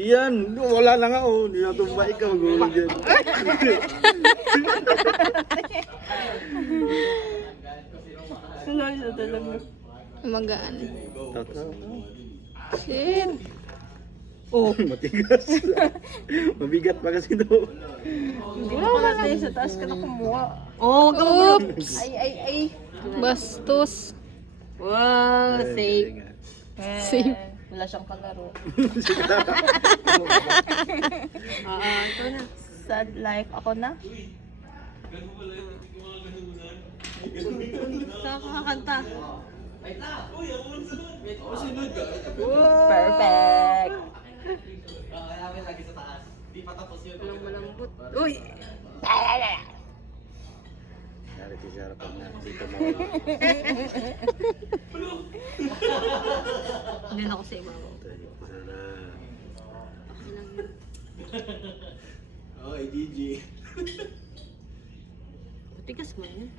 Hindi yan. Wala na nga oh. Hindi na tumba ikaw. Gulong dyan. Sunod sa talaga. Magaan. Totoo. Shit. Oh. Matigas. Mabigat pa kasi ito. Hindi mo pala tayo sa taas ka na kumuha. Oh, Oops. ay. Bastos. Wow, safe. Safe. Wala siyang kalaro. Ito na. Sad life. Ako na. Saan ka kakanta? Perfect. Walang malambot. Uy! Narito sa harapan na. Dito mo. Hindi na ako sa ibabaw. Sana. Okay, GG. Matigas mo yun.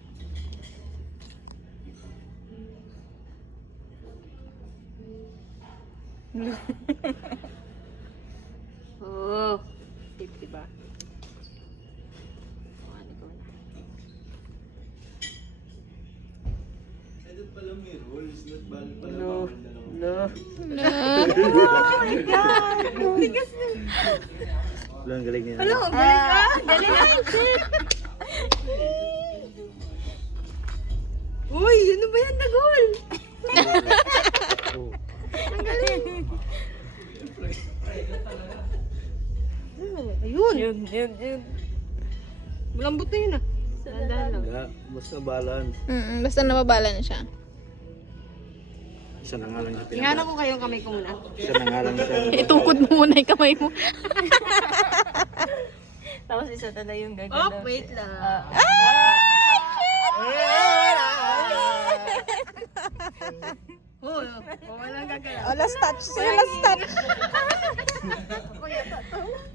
Oh, safe diba? Ito pala may rules. Not bali pala No. bawal na lang. No. Na. Oh my God! Matigas na. Wala ang galing niya. Hello, galing ka! Galing ka! Uy, ano ba yan? Nagol! Oh. Ang galing! Ayun! Yun. Malambot na yun ah. Dahan lang. Wala. Basta balance. Basta nababala na siya. Isa na nga lang siya Ingatan ko kayong kamay ko muna. Isa na nga lang siya. Itukod mo muna yung kamay mo. Tapos isa tala yung gagana. Oh, wait lang. Oh, walang gagana. Oh, last touch. Last touch. Kuya, tato.